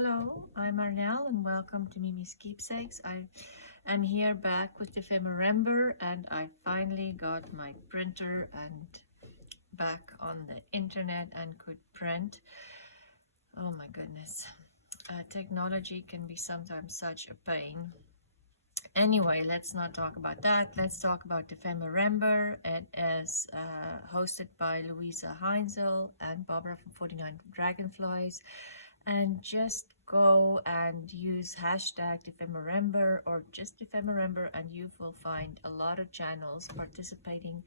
Hello, I'm Arnell and welcome to Miemie's Keepsakes. I am here back with Dephemerember and I finally got my printer and back on the internet and could print. Oh my goodness, technology can be sometimes such a pain. Anyway, let's not talk about that. Let's talk about Dephemerember. It is hosted by Luise Heinzl and Barbara from 49 Dragonflies. And just go and use hashtag Dephemerember or just Dephemerember and you will find a lot of channels participating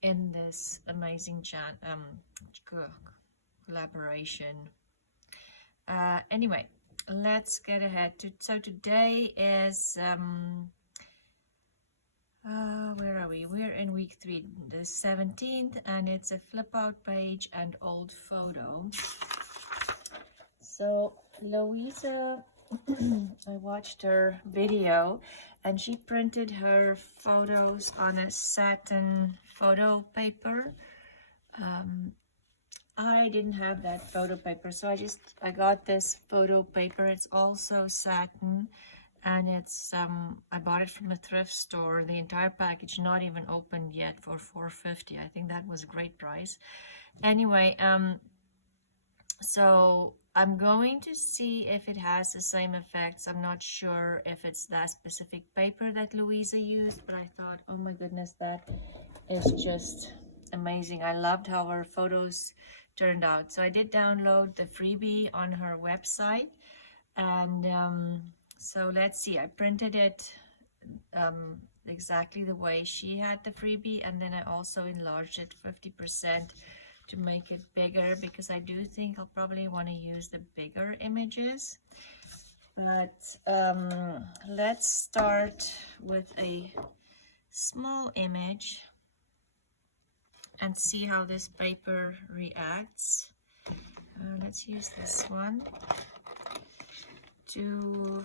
in this amazing collaboration. Anyway, let's get ahead. So today is, where are we? We're in week 3, the 17th, and it's a flip out page and old photo. So Luise, I watched her video and she printed her photos on a satin photo paper. I didn't have that photo paper, so I got this photo paper. It's also satin and it's I bought it from a thrift store. The entire package not even opened yet for $4.50. I think that was a great price. Anyway, so I'm going to see if it has the same effects. I'm not sure if it's that specific paper that Luise used, but I thought, oh my goodness, that is just amazing. I loved how her photos turned out. So I did download the freebie on her website. And so let's see, I printed it exactly the way she had the freebie, and then I also enlarged it 50% to make it bigger because I do think I'll probably want to use the bigger images. But let's start with a small image and see how this paper reacts. Let's use this one to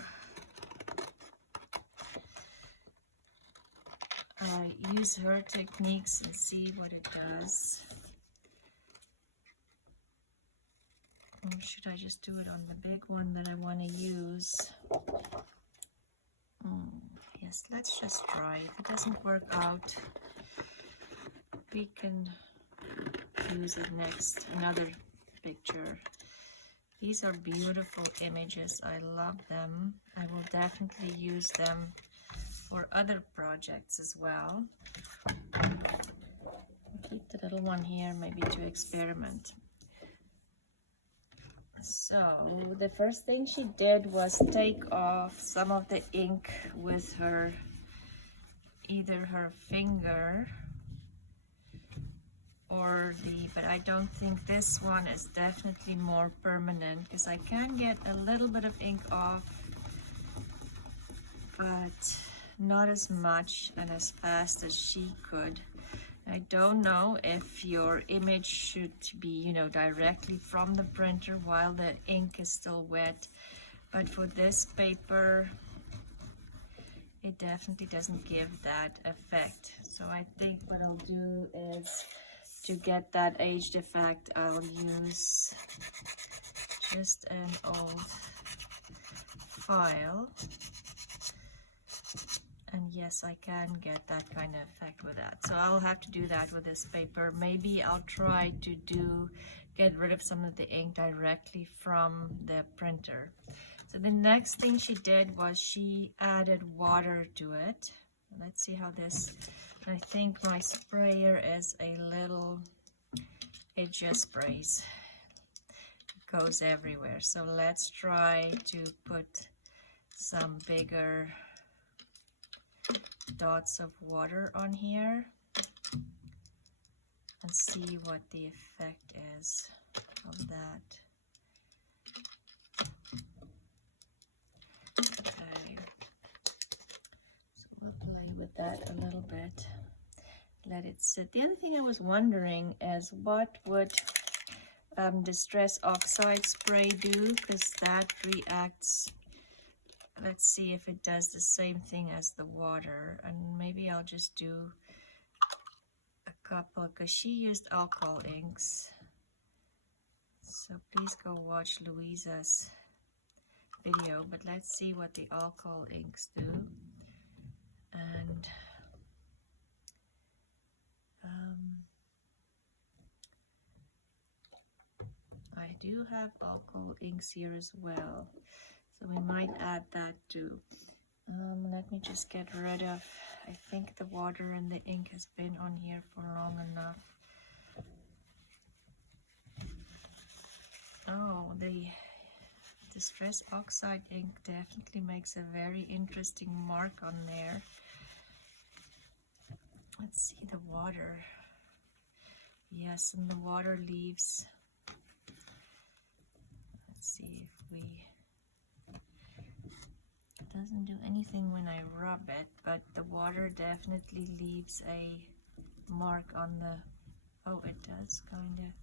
use her techniques and see what it does. Or should I just do it on the big one that I want to use? Yes, let's just try. If it doesn't work out, we can use it next. Another picture. These are beautiful images. I love them. I will definitely use them for other projects as well. I'll keep the little one here maybe to experiment. So the first thing she did was take off some of the ink with her, either her finger or but I don't think this one is definitely more permanent because I can get a little bit of ink off, but not as much and as fast as she could. I don't know if your image should be, directly from the printer while the ink is still wet, but for this paper, it definitely doesn't give that effect. So I think what I'll do is, to get that aged effect, I'll use just an old file. And yes, I can get that kind of effect with that. So I'll have to do that with this paper. Maybe I'll try to get rid of some of the ink directly from the printer. So the next thing she did was she added water to it. Let's see how this, I think my sprayer is it just sprays. It goes everywhere. So let's try to put some bigger dots of water on here and see what the effect is of that. Okay, so I'll play with that a little bit, let it sit. The other thing I was wondering is what would distress oxide spray do, because that reacts. Let's see if it does the same thing as the water, and maybe I'll just do a couple because she used alcohol inks. So please go watch Luisa's video, but let's see what the alcohol inks do. And I do have alcohol inks here as well, so we might add that too. Let me just get rid of, I think the water and the ink has been on here for long enough. Oh, the Distress Oxide ink definitely makes a very interesting mark on there. Let's see the water. Yes, and the water leaves. Let's see if we... It doesn't do anything when I rub it, but the water definitely leaves a mark on the... Oh, it does kind of...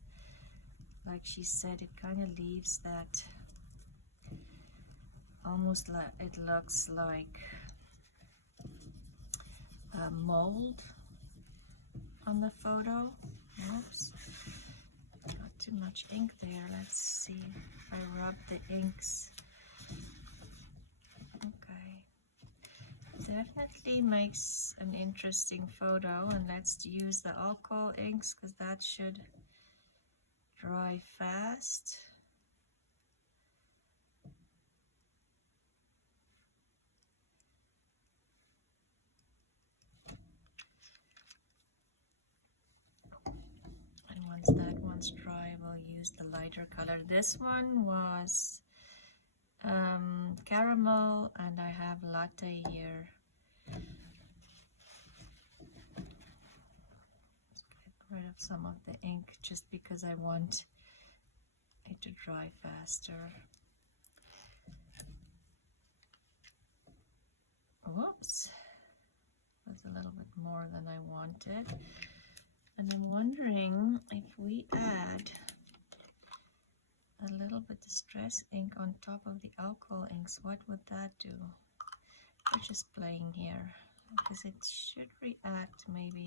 Like she said, it kind of leaves that, almost like it looks like a mold on the photo. Oops, got too much ink there. Let's see if I rub the inks. Okay, definitely makes an interesting photo, and let's use the alcohol inks because that should dry fast. And once that one's dry, we'll use the lighter color. This one was caramel, and I have latte here. Rid of some of the ink just because I want it to dry faster. Whoops, that's a little bit more than I wanted. And I'm wondering if we add a little bit distress ink on top of the alcohol inks, what would that do? We're just playing here because it should react maybe.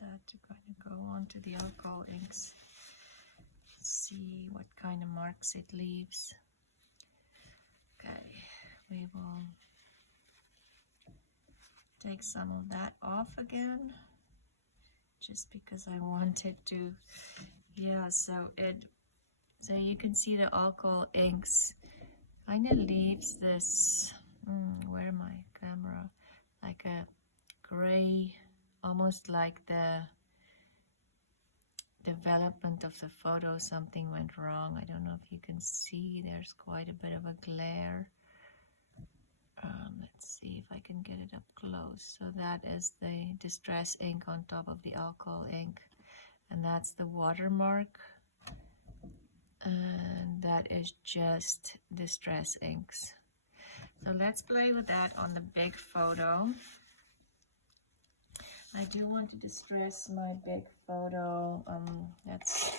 That to kind of go onto the alcohol inks. Let's see what kind of marks it leaves. Okay, we will take some of that off again, just because I wanted to. Yeah, so you can see the alcohol inks kind of leaves this. Where my camera? Like a gray. Almost like the development of the photo, something went wrong. I don't know if you can see, there's quite a bit of a glare. Let's see if I can get it up close. So that is the distress ink on top of the alcohol ink. And that's the watermark. And that is just distress inks. So let's play with that on the big photo. I do want to distress my big photo. That's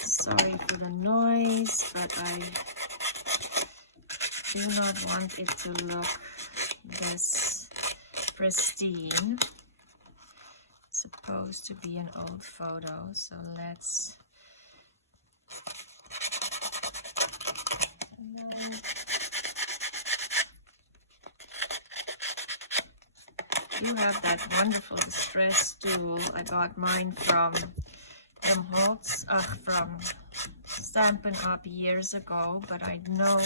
sorry for the noise, but I do not want it to look this pristine. It's supposed to be an old photo, so let's do have that wonderful distress tool. I got mine from from Stampin' Up! Years ago, but I know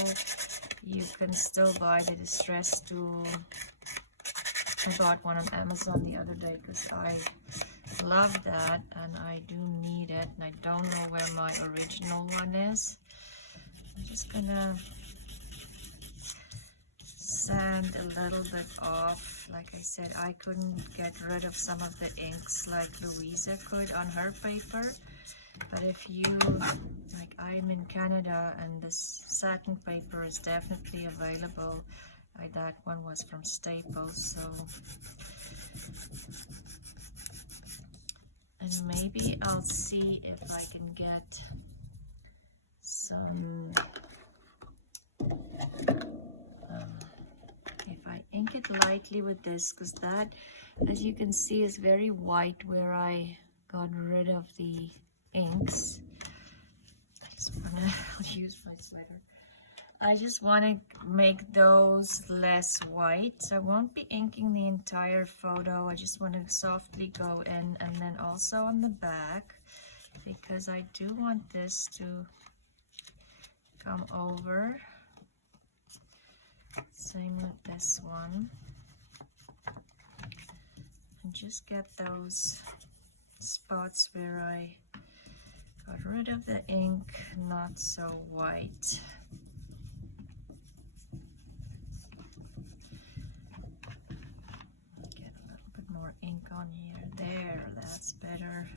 you can still buy the distress tool. I bought one on Amazon the other day because I love that and I do need it, and I don't know where my original one is. I'm just gonna sand a little bit off. Like I said, I couldn't get rid of some of the inks like Luise could on her paper. But if you, like I'm in Canada and this satin paper is definitely available. That one was from Staples, so. And maybe I'll see if I can get some, if I ink it lightly lightly with this, because that, as you can see, is very white where I got rid of the inks. I just want to I'll use my sweater. I just want to make those less white. So I won't be inking the entire photo. I just want to softly go in, and then also on the back, because I do want this to come over. Same with this one. And just get those spots where I got rid of the ink, not so white. Get a little bit more ink on here. There, that's better.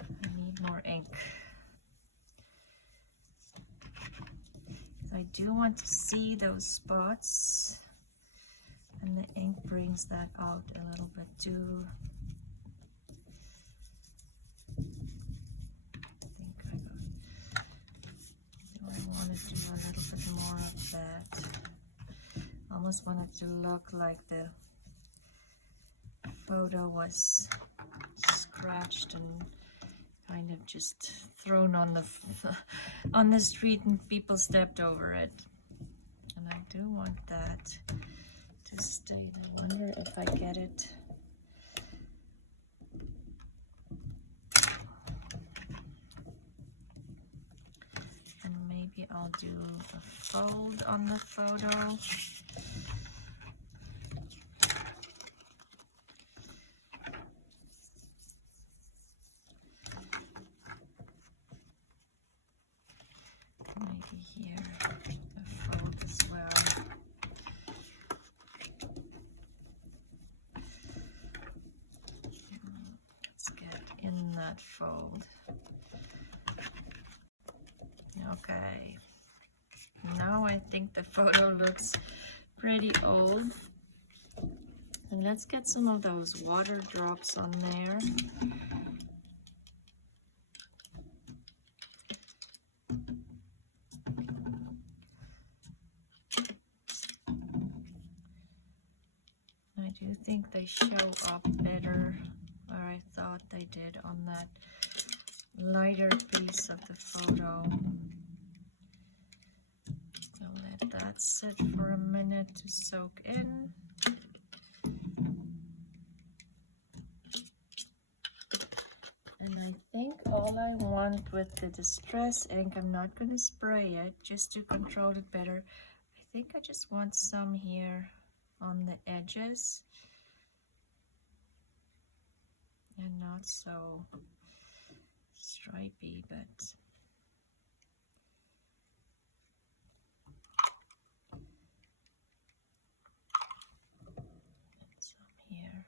I need more ink. I do want to see those spots, and the ink brings that out a little bit too. I want to do a little bit more of that. Almost want it to look like the photo was scratched and kind of just thrown on the street and people stepped over it. And I do want that to stay. I wonder if I get it. And maybe I'll do a fold on the photo. Maybe here a fold as well. Let's get in that fold. Okay. Now I think the photo looks pretty old. And let's get some of those water drops on there. I do think they show up better where I thought they did on that lighter piece of the photo. So let that sit for a minute to soak in. And I think all I want with the distress ink, I'm not going to spray it just to control it better. I think I just want some here on the edges and not so stripy, but some here.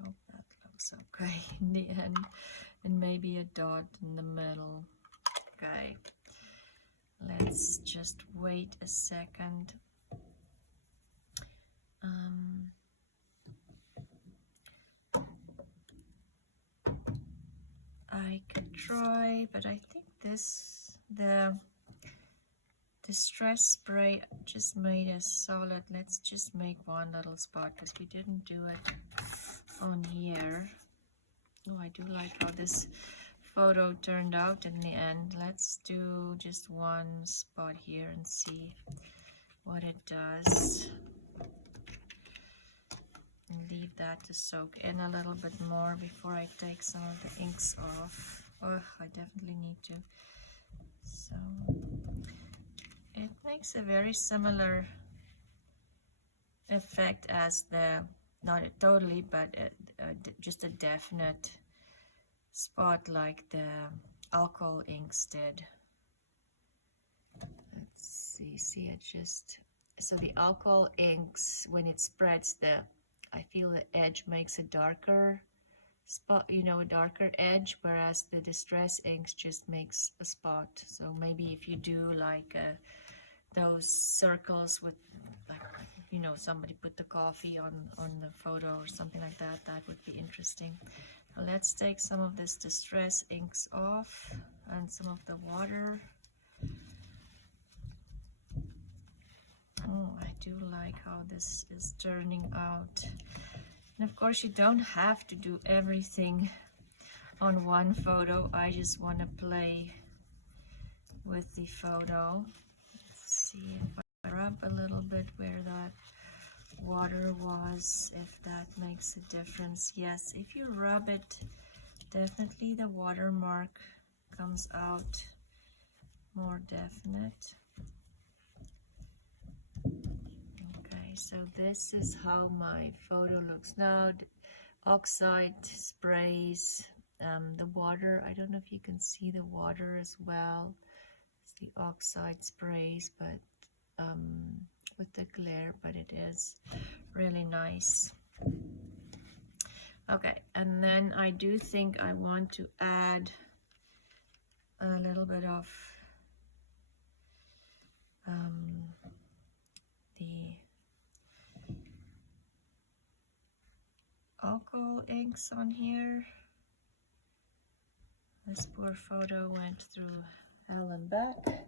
I hope that looks okay in the end, and maybe a dot in the middle. Okay, let's just wait a second. I could try, but I think the distress spray just made a solid. Let's just make one little spot because we didn't do it on here. Oh, I do like how this photo turned out in the end. Let's do just one spot here and see what it does. And leave that to soak in a little bit more before I take some of the inks off. Oh, I definitely need to. So it makes a very similar effect as the, not totally, but just a definite spot like the alcohol inks did. Let's see it just, so the alcohol inks, when it spreads, I feel the edge makes a darker spot, you know, a darker edge, whereas the distress inks just makes a spot. So maybe if you do like those circles with, like, you know, somebody put the coffee on the photo or something like that, that would be interesting. Now let's take some of this distress inks off and some of the water do like how this is turning out. And of course you don't have to do everything on one photo. I just want to play with the photo. Let's see if I rub a little bit where that water was, if that makes a difference. Yes, if you rub it, definitely the watermark comes out more definite. Okay, so this is how my photo looks now. Oxide sprays, the water, I don't know if you can see the water as well. It's the oxide sprays, but with the glare, but it is really nice. Okay, and then I do think I want to add a little bit of the alcohol inks on here. This poor photo went through hell and back.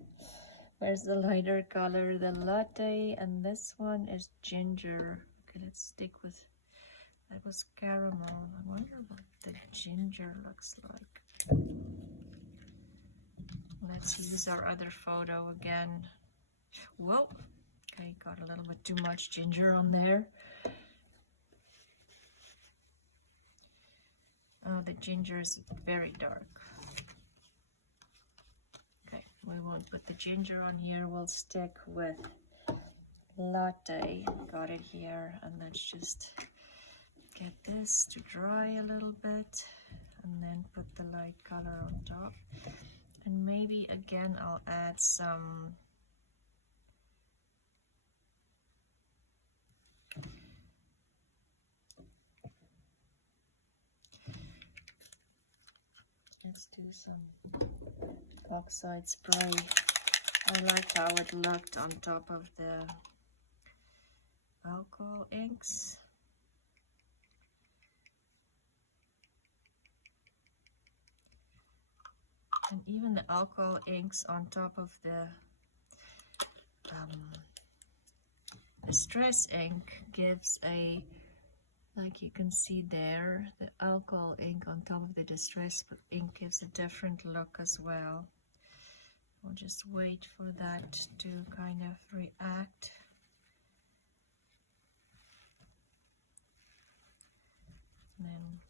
Where's the lighter color? The latte, and this one is ginger. Okay, let's stick with, that was caramel. I wonder what the ginger looks like. Let's use our other photo again. Whoa, okay, got a little bit too much ginger on there. Oh, the ginger is very dark. Okay, we won't put the ginger on here. We'll stick with latte. Got it here, and let's just get this to dry a little bit, and then put the light color on top. And maybe again I'll add some let's do some oxide spray. I like how it looked on top of the alcohol inks. And even the alcohol inks on top of the distress ink gives a, like you can see there, the alcohol ink on top of the distress ink gives a different look as well. We'll just wait for that to kind of react. And then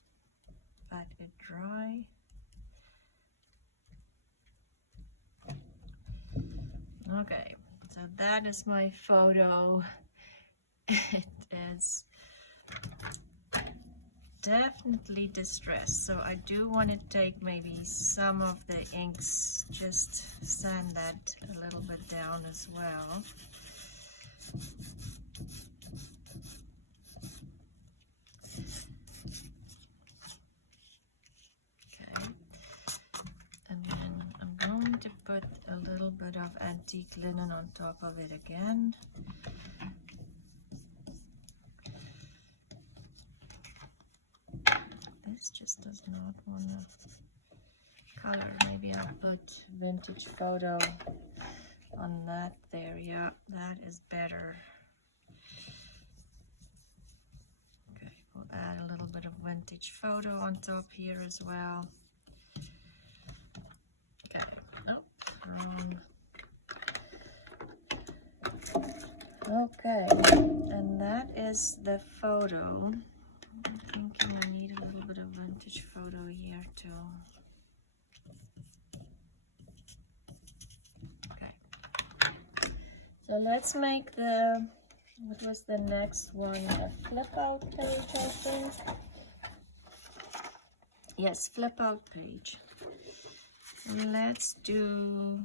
let it dry. Okay, so that is my photo. It is definitely distressed, so I do want to take maybe some of the inks, just sand that a little bit down as well. Okay, and then I'm going to put a little bit of antique linen on top of it again. This just does not want to color. Maybe I'll put vintage photo on that there. Yeah, that is better. Okay, we'll add a little bit of vintage photo on top here as well. Okay, oh, wrong. Okay, and that is the photo. I'm thinking I need a little bit of vintage photo here too. Okay, so let's make the, what was the next one? A flip out page, I think. Yes, flip out page. Let's do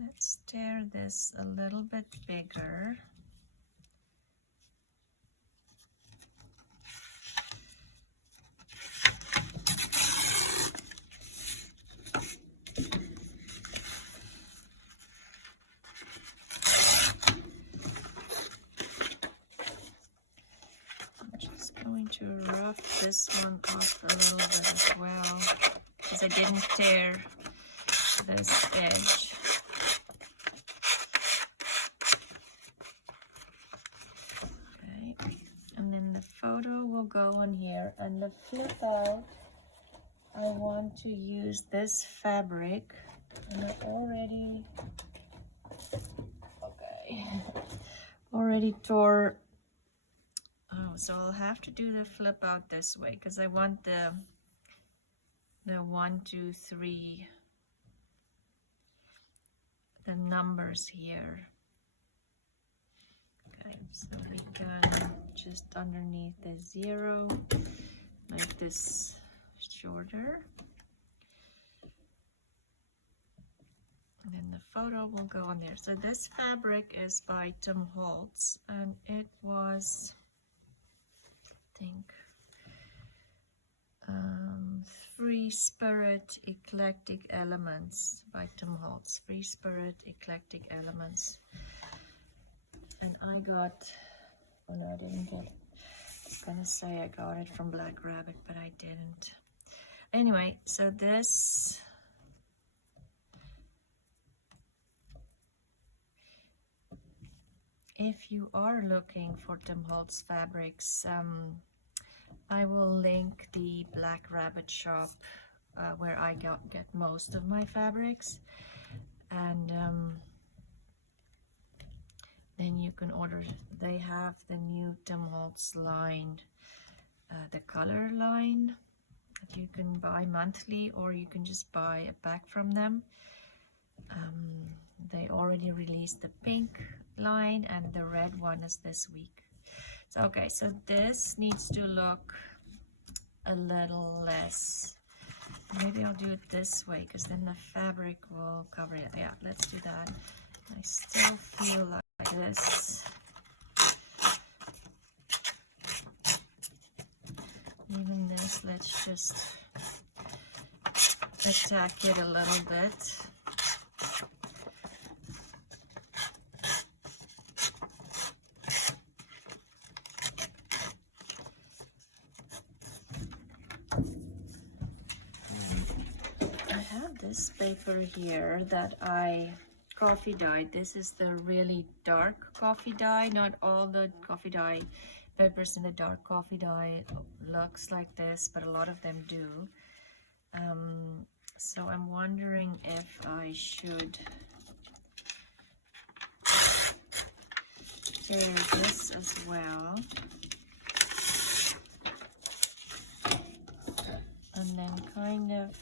let's tear this a little bit bigger. I'm just going to rough this one off a little bit as well, because I didn't tear this edge. Okay, and then the photo will go on here, and the flip out, I want to use this fabric, and I already, okay, already tore. Oh, so I'll have to do the flip out this way because I want the 1, 2, 3, the numbers here. Okay, so we can just underneath the 0 make this shorter. And then the photo will go on there. So this fabric is by Tim Holtz, and it was, I think, Free Spirit Eclectic Elements by Tim Holtz. Free Spirit Eclectic Elements. And I got, oh no, I didn't get it. I was gonna say I got it from Black Rabbit, but I didn't. Anyway, so this, if you are looking for Tim Holtz fabrics, I will link the Black Rabbit shop where I get most of my fabrics, and then you can order. They have the new Tim Holtz line, the color line, that you can buy monthly, or you can just buy a pack from them. They already released the pink line, and the red one is this week. So okay, so this needs to look a little less. Maybe I'll do it this way because then the fabric will cover it. Yeah, let's do that. I still feel like this. Even this, let's just attack it a little bit. This paper here that I coffee dyed. This is the really dark coffee dye. Not all the coffee dye papers in the dark coffee dye looks like this, but a lot of them do. So I'm wondering if I should tear this as well, and then kind of,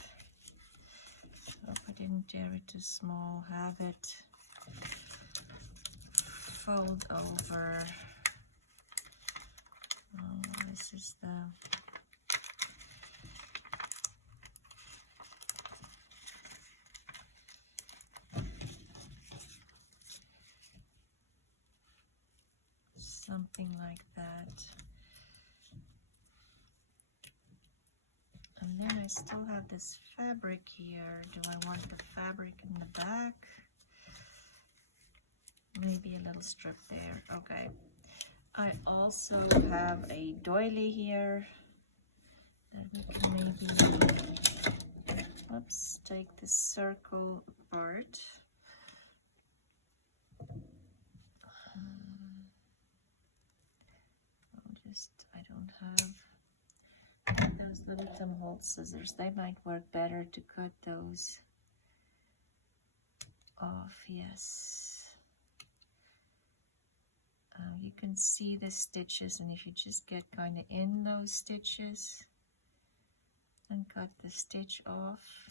hope I didn't tear it too small, have it fold over. Oh, this is the, something like that. And then I still have this fabric here. Do I want the fabric in the back? Maybe a little strip there. Okay. I also have a doily here that we can maybe, oops, take the circle apart. I don't have those little Tim Holtz scissors. They might work better to cut those off. Yes. You can see the stitches, and if you just get kind of in those stitches and cut the stitch off,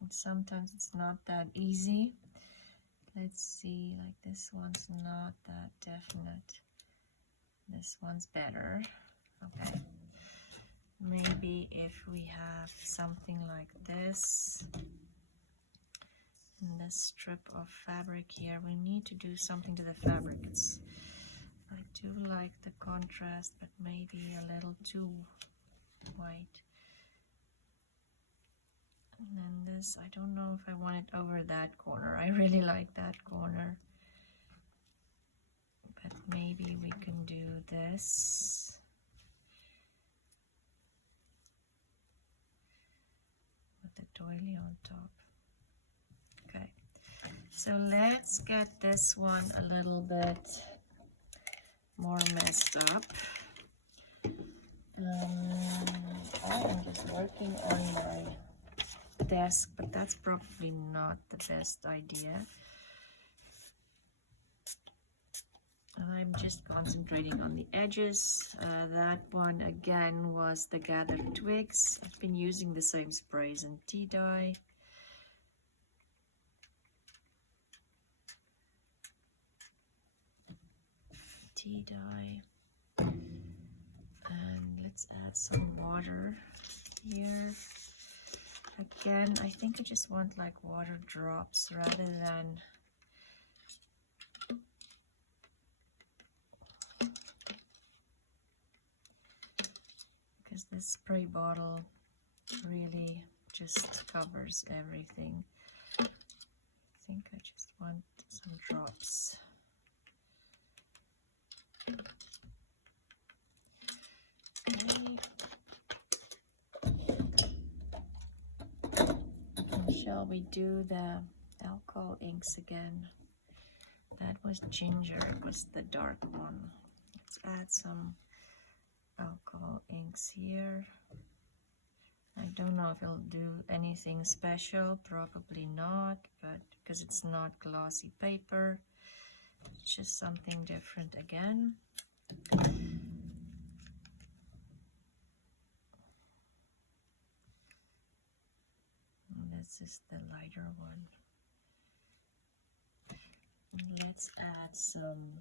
and sometimes it's not that easy. Let's see, like this one's not that definite. This one's better. Okay. Maybe if we have something like this, and this strip of fabric here, we need to do something to the fabric. I do like the contrast, but maybe a little too white. And then this, I don't know if I want it over that corner. I really like that corner. But maybe we can do this. With the doily on top. So let's get this one a little bit more messed up. I am just working on my desk, but that's probably not the best idea. I'm just concentrating on the edges. That one again was the gathered twigs. I've been using the same sprays and tea dye. And let's add some water here. Again, I think I just want like water drops rather than because this spray bottle really just covers everything. I think I just want some drops. Shall we do the alcohol inks again? That was ginger, it was the dark one. Let's add some alcohol inks here. I don't know if it'll do anything special, probably not, but because it's not glossy paper, it's just something different again. This is the lighter one. Let's add some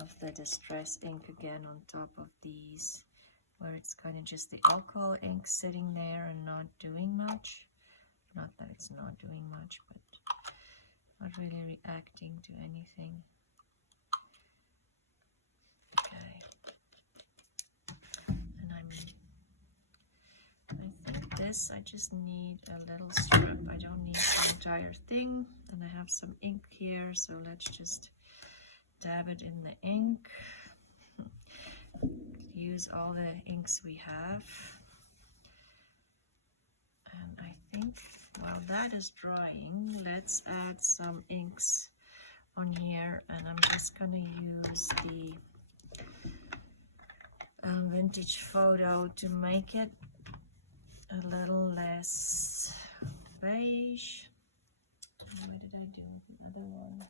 of the distress ink again on top of these, where it's kind of just the alcohol ink sitting there and not doing much. Not that it's not doing much, but not really reacting to anything. Okay. And I think this, I just need a little strip. I don't need the entire thing. And I have some ink here, so let's just dab it in the ink. Use all the inks we have. And I think while that is drying, let's add some inks on here, and I'm just gonna use the vintage photo to make it a little less beige. What did I do? Another one.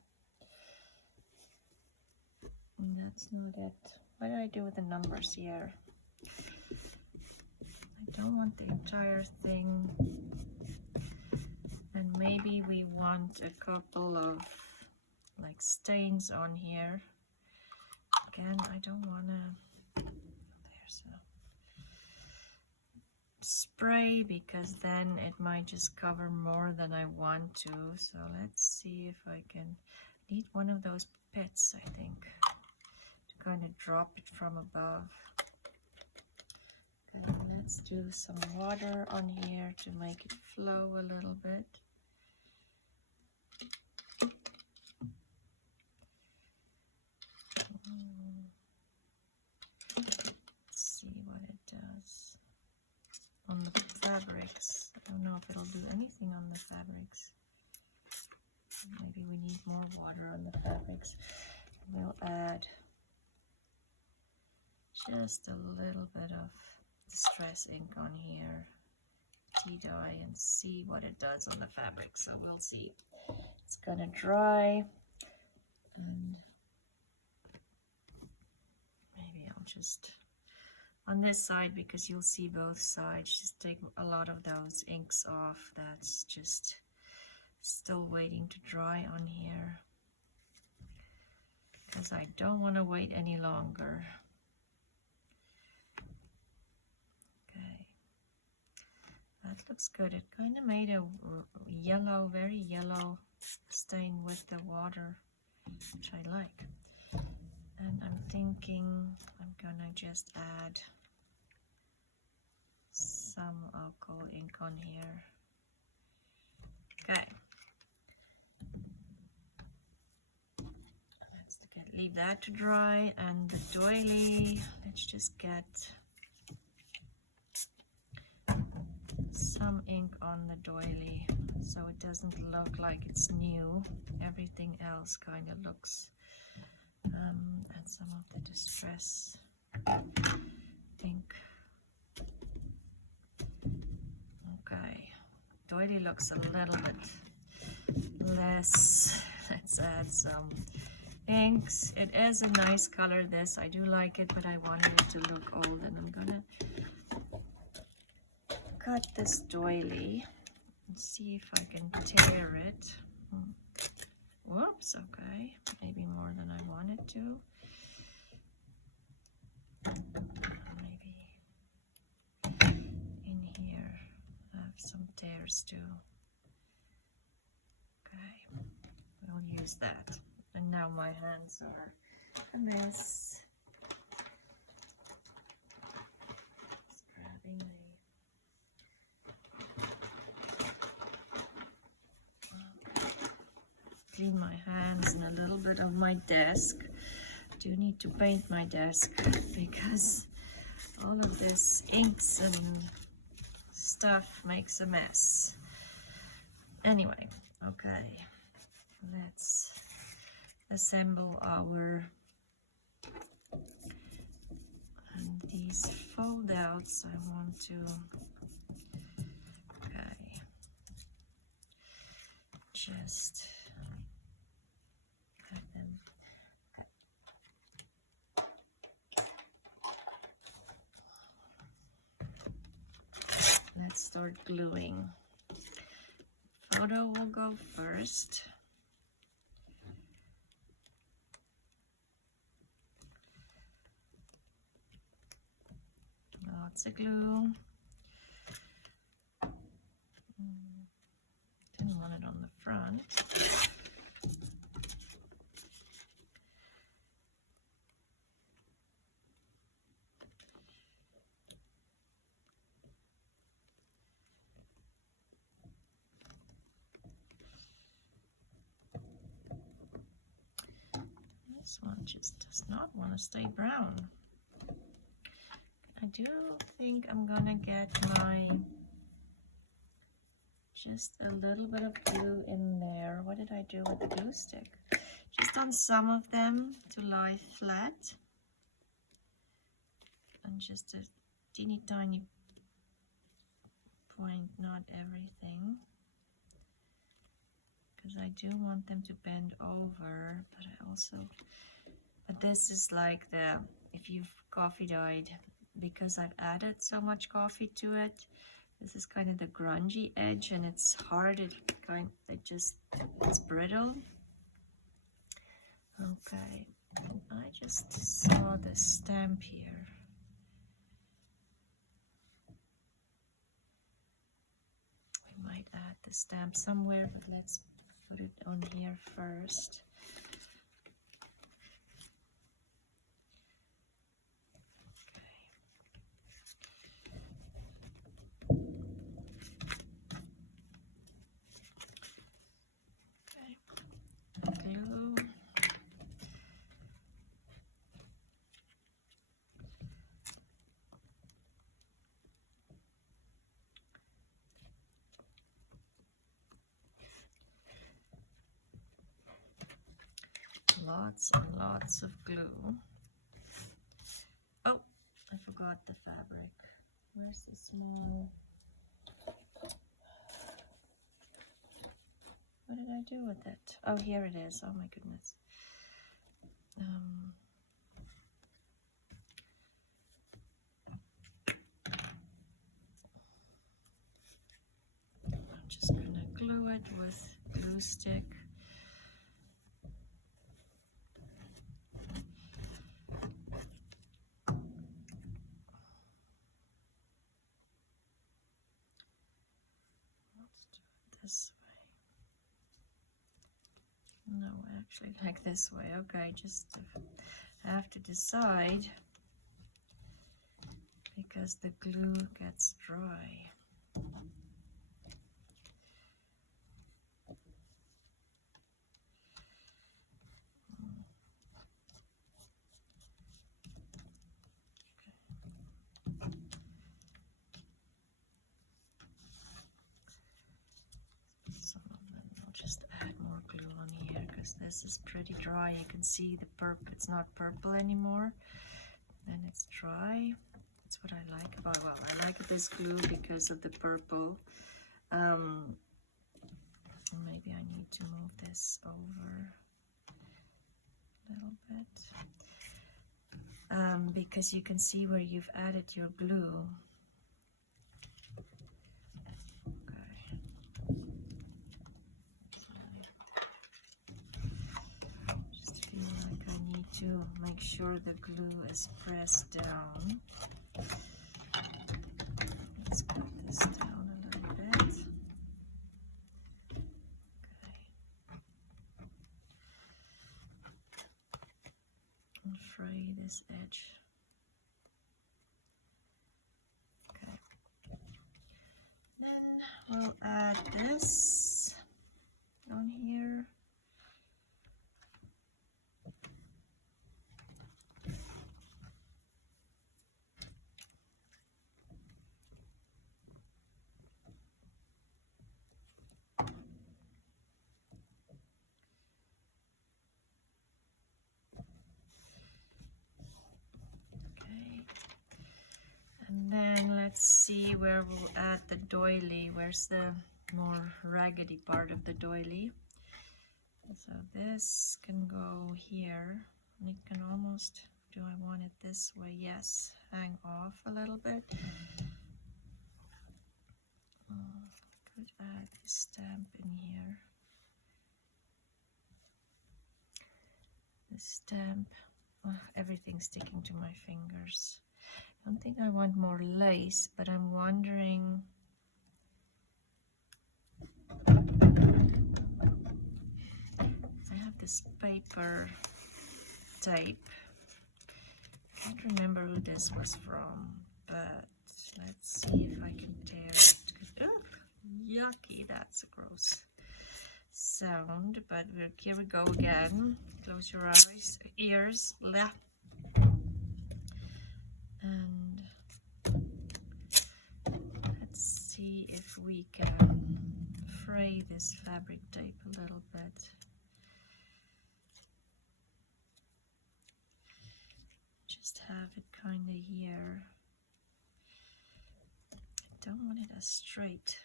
That's not it. What did I do with the numbers here? I don't want the entire thing. And maybe we want a couple of like stains on here. Again, I don't want to, there's a spray, because then it might just cover more than I want to. So let's see if I can, need one of those pits, I think, to kind of drop it from above. Okay, let's do some water on here to make it flow a little bit. Let's see what it does on the fabrics. I don't know if it'll do anything on the fabrics. Maybe we need more water on the fabrics. We'll add just a little bit of distress ink on here, tea dye, and see what it does on the fabric. So we'll see. It's gonna dry, and maybe I'll just, on this side, because you'll see both sides, just take a lot of those inks off. That's just still waiting to dry on here, because I don't want to wait any longer. Okay, that looks good. It kind of made a yellow, very yellow stain with the water, which I like. And I'm thinking I'm gonna just add some alcohol ink on here. Okay. Let's leave that to dry. And the doily, let's just get some ink on the doily. so it doesn't look like it's new. Everything else kind of looks, and some of the distress ink. Okay, doily looks a little bit less. Let's add some inks. It is a nice color, this. I do like it, but I wanted it to look old, and I'm gonna cut this doily and see if I can tear it. Whoops, okay. Maybe more than I wanted to. Maybe in here I have some tears too. Okay, we'll use that. And now my hands are a mess. Just grabbing clean my hands and a little bit of my desk. Do need to paint my desk because all of this inks and stuff makes a mess. Anyway, okay, let's assemble our, and these fold outs I want to, okay, just cut them. Okay. Let's start gluing. Photo will go first. Lots of glue. Didn't want it on the front. This one just does not want to stay brown. I do think I'm gonna get my, just a little bit of glue in there. What did I do with the glue stick? Just on some of them to lie flat. And just a teeny tiny point, not everything. Because I do want them to bend over, but I also, but this is like the, if you've coffee dyed, because I've added so much coffee to it, this is kind of the grungy edge, and it's hard, it's brittle. Okay, I just saw the stamp here. We might add the stamp somewhere, but let's put it on here first. Lots and lots of glue. Oh, I forgot the fabric. Where's the small? What did I do with it? Oh, here it is. Oh my goodness. I'm just gonna glue it with glue stick. This way. No, actually like this way. Okay, just have to decide because the glue gets dry. this is pretty dry. You can see the purple, it's not purple anymore, and it's dry. That's what I like about, well, I like this glue because of the purple. Maybe I need to move this over a little bit, because you can see where you've added your glue. To make sure the glue is pressed down. Let's put this down a little bit. Okay. And fray this edge. Okay. Then we'll add this on here. And then let's see where we'll add the doily. Where's the more raggedy part of the doily? So this can go here. And it can almost, do I want it this way? Yes, hang off a little bit. Could add the stamp in here. The stamp, everything's sticking to my fingers. I don't think I want more lace, but I'm wondering. I have this paper tape. I can't remember who this was from, but let's see if I can tear it. Yucky, that's a gross sound, but here we go again. Close your eyes, ears, blah. And let's see if we can fray this fabric tape a little bit. Just have it kind of here. I don't want it as straight.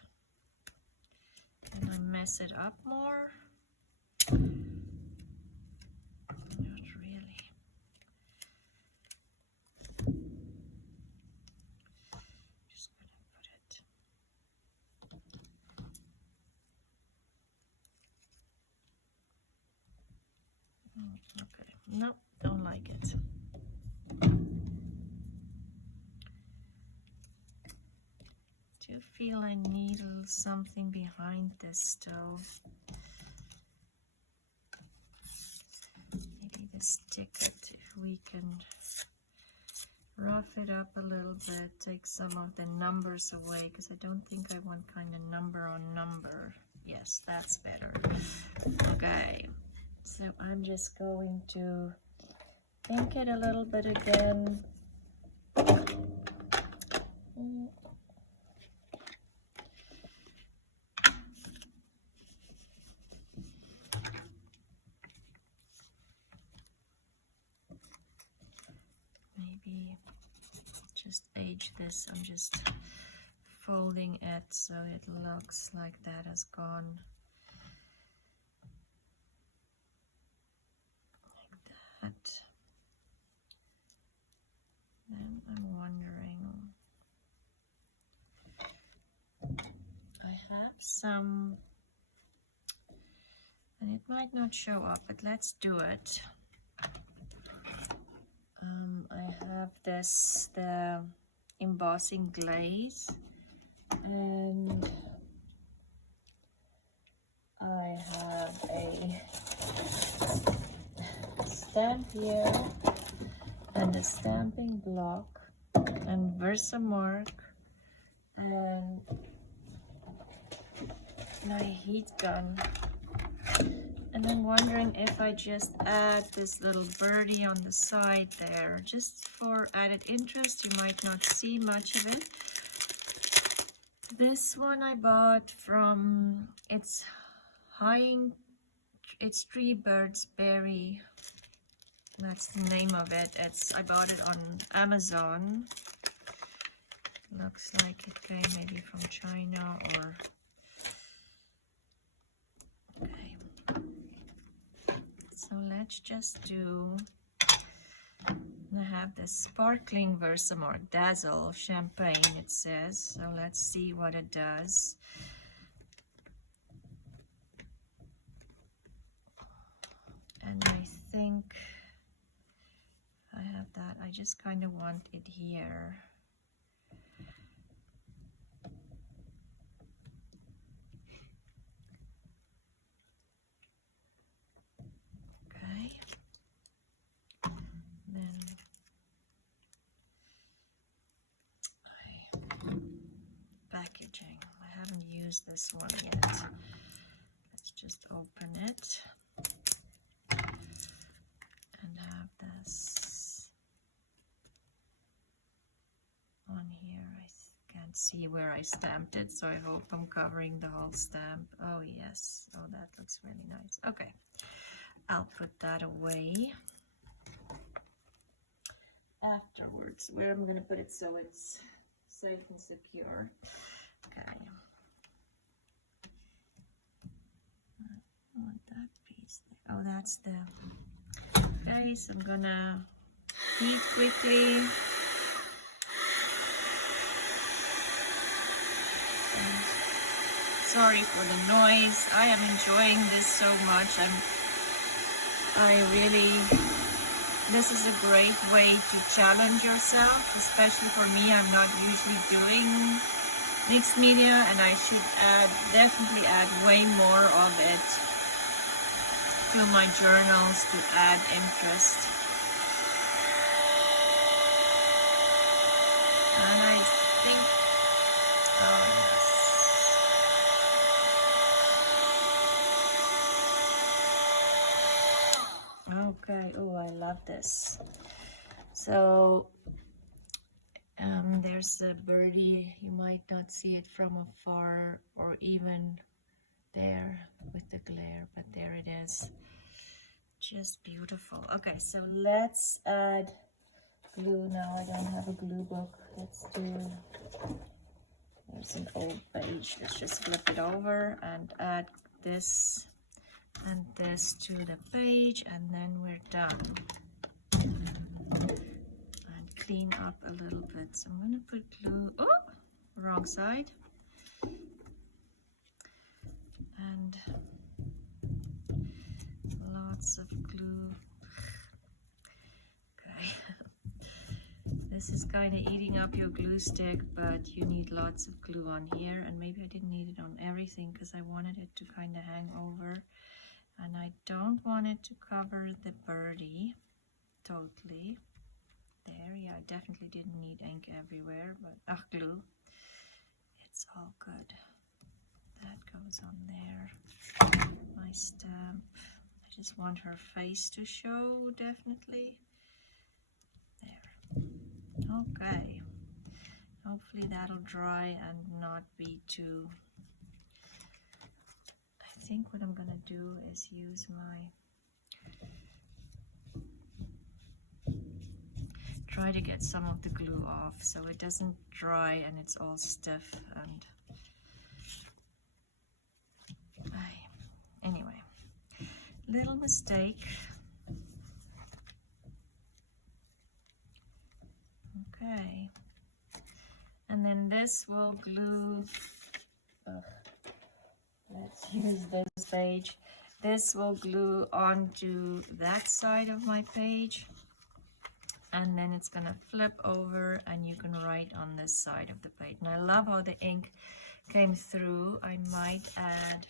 And I mess it up more. Not really. Just gonna put it. Okay. Nope, don't like it. Do you feel I need something behind this though? Maybe this ticket, if we can rough it up a little bit, take some of the numbers away, because I don't think I want kind of number on number. Yes, that's better. Okay, so I'm just going to ink it a little bit again. Maybe just age this. I'm just folding it so it looks like that has gone like that. Then I'm wondering, I have some, and it might not show up, but let's do it. I have this, the embossing glaze, and I have a stamp here, and a stamping block, and Versamark, and my heat gun. And I'm wondering if I just add this little birdie on the side there, just for added interest. You might not see much of it. This one I bought from, it's It's Three Birds Berry. That's the name of it. I bought it on Amazon. Looks like it came maybe from China or... Okay. So let's just do... I have this sparkling Versamore Dazzle champagne, it says. So let's see what it does. And I think I have that. I just kind of want it here. Okay. Then packaging. I haven't used this one yet. Let's just open it and have this on here. I can't see where I stamped it, so I hope I'm covering the whole stamp. Oh yes, oh that looks really nice. Okay, I'll put that away afterwards, where I'm gonna put it so it's safe and secure. Okay. I want that piece there. Oh, that's the... Okay, so I'm gonna heat quickly. And sorry for the noise. I am enjoying this so much. This is a great way to challenge yourself, especially for me. I'm not usually doing mixed media, and I should definitely add way more of it to my journals to add interest. And I think, oh yes. Okay, oh, I love this. So there's the birdie. You might not see it from afar or even there with the glare, but there it is. Just beautiful. Okay, so let's add glue now. I don't have a glue book. Let's do... There's an old page. Let's just flip it over and add this and this to the page, and then we're done. And clean up a little bit. So I'm gonna put glue. Oh, wrong side. And lots of glue. Okay. This is kind of eating up your glue stick, but you need lots of glue on here, and maybe I didn't need it on everything because I wanted it to kind of hang over, and I don't want it to cover the birdie totally. There, yeah, I definitely didn't need ink everywhere, but glue. It's all good. That goes on there. My stamp. I just want her face to show, definitely. There. Okay. Hopefully that'll dry and not be too... I think what I'm gonna do is use my... Try to get some of the glue off so it doesn't dry and it's all stiff and... Anyway, little mistake. Okay, and then this will glue. Let's use this page. This will glue onto that side of my page, and then it's gonna flip over and you can write on this side of the page. And I love how the ink came through. I might add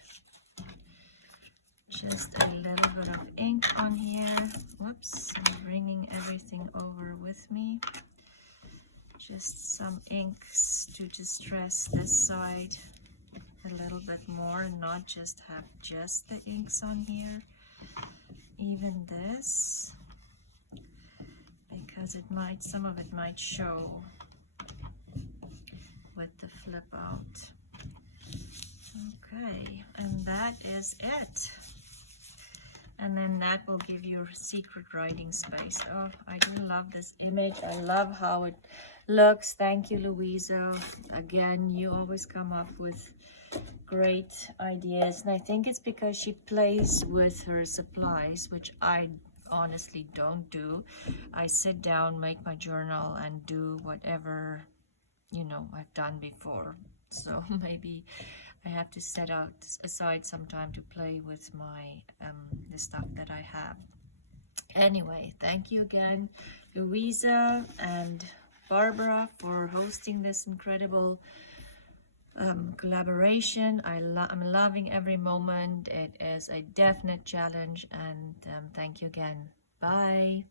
just a little bit of ink on here. Whoops, I'm bringing everything over with me. Just some inks to distress this side a little bit more, not just have just the inks on here. Even this, because it might, some of it might show with the flip out. Okay, and that is it. And then that will give you secret writing space. Oh, I do love this image. I love how it looks. Thank you, Louisa. Again, you always come up with great ideas. And I think it's because she plays with her supplies, which I honestly don't do. I sit down, make my journal, and do whatever, you know, I've done before. So maybe I have to set aside some time to play with my the stuff that I have. Anyway, thank you again, Louisa and Barbara, for hosting this incredible collaboration. I'm loving every moment. It is a definite challenge, and thank you again. Bye.